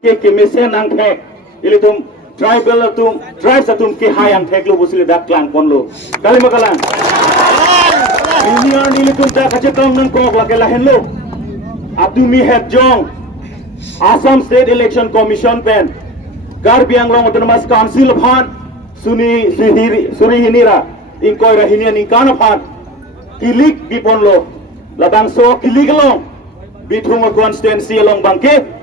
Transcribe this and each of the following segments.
ke mesen ang thek ili tum tribal tum tribes atum ke hai ang thek lo busile dak klang pon lo kali makalang union ili tum ta kache tong nang kok la ke la hen lo atumi het jong Assam State Election Commission pen Karbi Anglong Autonomous Council phan suri hinira ingkoi rahinian ingkana phan kilik bipon lo labang so kilik long bithung constituency along bangke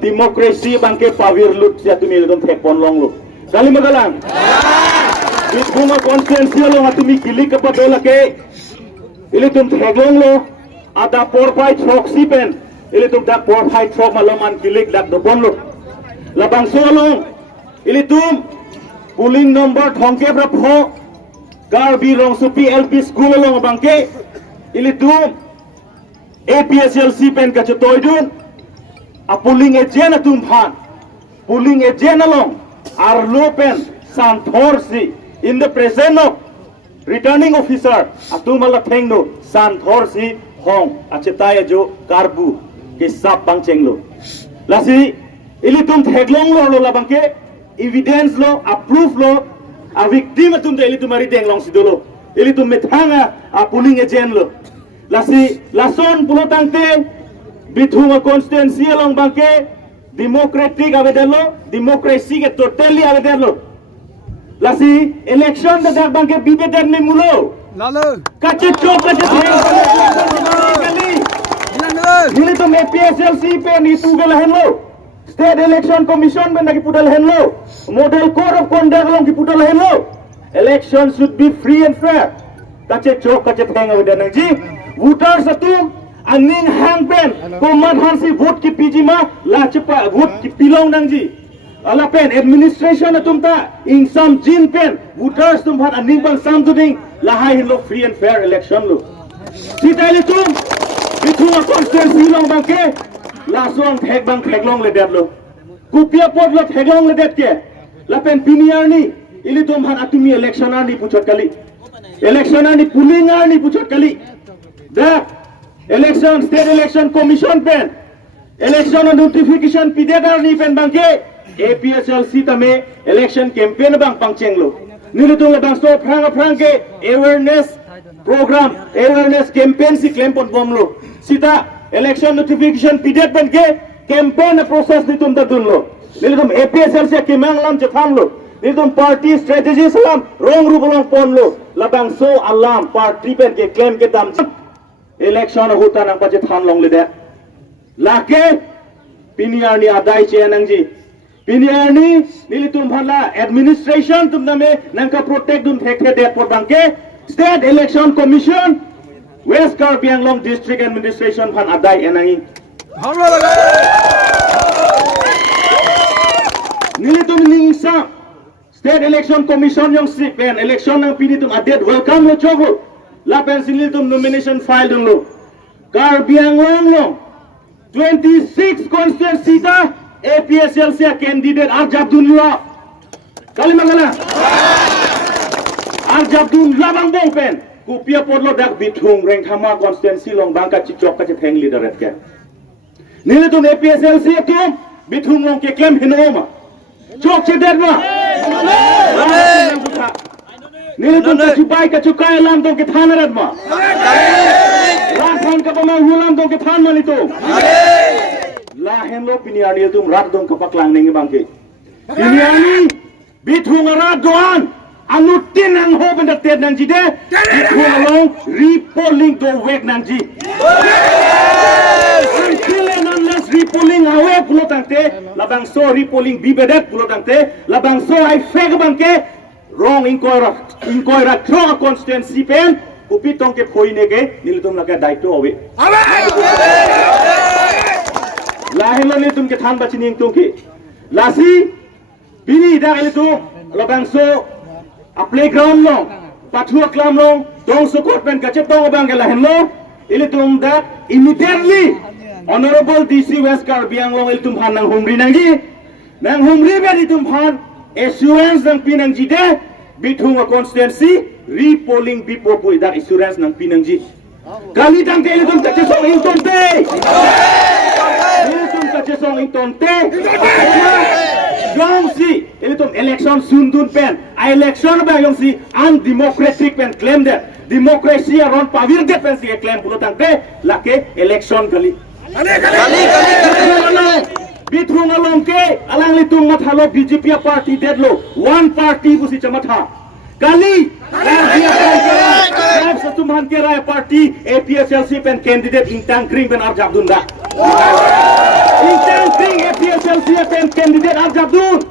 demokrasi bangke pawir lut sia tumi lom thek pon long lo kali magalang bithung constituency along atumi kilik apa dola ke ili tum thek long lo ada porpai proxy pen ili tum dak porpai trok malaman kilik dak do pon lo labang so long ili tum puling number thongke brapho Karbi long supi LP school along bangke ili tum APSLC pen ka chatoy dun a pulling agent atum phan pulling agent along arlo pen santhorsi in the presence of returning officer atum ala thengno santhorsi hong achetaya jo karbu ke sap bangchenglo lasi ili tum theglong lo la bangke evidence lo approve lo a victim atum de ili tum mari denglong sidolo ili tum methanga a pulling agent lo lasi lason pulo tangte bithunga constituency along bangke democratic avedelo democracy ke totally avedelo lasi election da bangke bibedar ne mulo Lalu. kache chok kache kali ini to APSLC pe ni tugal henlo state election commission ben nagi pudal henlo model code of conduct long ki pudal henlo election should be free and fair kache chok kache thang avedana ji voters atum aning hang pen komat hansi vote ki pijima la cepa vote ki pilong nangji ala pen administration atum ta insam jin pen voters tum phat aning bang sam tuding la hai lo free and fair election lo sitali tum bithunga constituency long bangke la song thek bang theklong le det lo kupia pot lo theklong le det ke la pen piniar ni ili tum phat atumi electioner ni puchot kali electioner ni pulingar ni puchot kali da election state election commission pen election notification pidedar ni pen bangke APSLC tame election campaign bang pangchenglo nilutung le bang so prang ke awareness program awareness campaign si claim pon bomlo sita election notification pided pen ke campaign process nitum da dunlo nilutung APSLC ke manglam chathamlo nilutung party strategy salam wrong rupolong ponlo labang so alam party pen ke claim ke dam election hutan ang pache than long le de lake piniar ni adai che nangji piniar ni nilitum bhala administration tum name nangka protect dun thek de por bangke state election commission West Karbi Anglong district administration phan adai enangi nilitum ningsa state election commission yong pen election nang pinitum adet welcome lo chogo la pensil tum nomination file dun lo Karbi Anglong lo 26 constituency ta APSLC candidate Arjabdun la kali mangala Arjabdun la bang bong pen kupia podlo dak bithung reng thama constituency long bangka chichok ka chetheng leader ret ke nile tum APSLC tum bithung long ke claim hinoma chok che der ma nile tum ka chupai ka chukai lam to ke thanarat ma rasan ka pamang hulam to ke than mali to la henlo piniani tum rat dong kapak lang ningi bangke piniani bithung rat doan anutin ang ho benda ted nang jide bithung long repolling do wek nang ji until and unless repolling awe pulo tangte labang so repolling bibedet pulo tangte labang so ai fek bangke wrong inkoira thro constituency pen upitong ke phoine ke nilitum laka daito awe lahilo ni tum ke than bachi ning tum ki lasi bini da ele tu labang so a playground long pathua klam long dong so court pen ka chetong bang ke lahilo ele tum da immediately honorable DC West Karbi Anglong ele tum phan nang humri nang humri be tum phan assurance nang pinang jide bithung constituency repolling bipopui da assurance nang pinang ji kali tang ke ele tum ka chesong in tum te baca song intonte. Yang si ini tuh election sundun pen. Election apa yang si undemocratic pen claim that demokrasi aron pawir det pen si claim pulo tangte lake election kali. Bitung along ke alang litung mathalo BJP party dead lo one party busi chamatha kali satu mahankera party APSLC pen candidate intang kring pen arjabdunda intang kring APSLC pen candidate arjabdun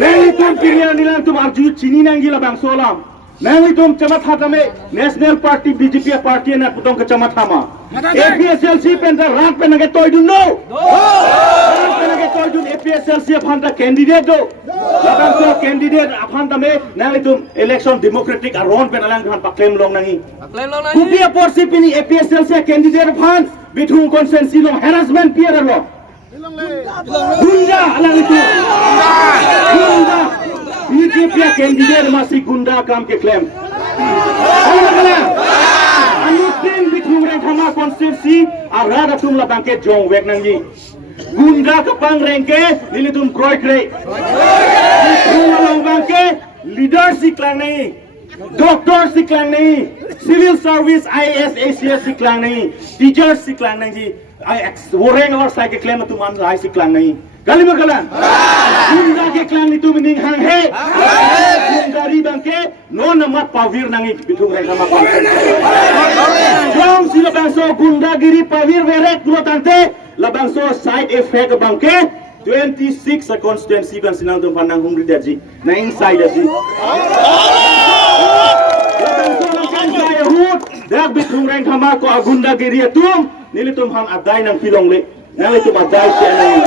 nelitum pilihan nilang tum arju chini nanggila bang solam nelitum chamatha tame national party BJP party na putong ke chamatha ma APSLC pen rat pen nage toidun no APSLC apanta candidate do labang so candidate apanta me nang itum election democratic aron pen alang han paklem long nangi kupia porsi pini APSLC candidate aphan bitung konsensi long harassment pier lo gunda alang itu gunda BJP candidate masih gunda kam ke claim anutin bitung reng thama konsensi arada tum labang ke jong wek nangi gunda kapang rengke lilitum kroy krey gunda bangke leader siklang nahi doctor siklang nahi civil service IAS ACS siklang nahi teacher siklang nahi woreng or sai ke claim tu man ai siklang nahi gali magalan gunda ke klang itu mening hang he gunda ri bangke non amat pawir nangi bitung reng sama jong sila bangso gunda giri pawir verek pulo tante labang so side effect bangke 26 constituency ban sinang tum pandang humri daji na inside daji labang so langkan kaya hut dak bitung reng hama ko agunda giri tum nilitum ham adai nang pilong le nang itu adai siya nang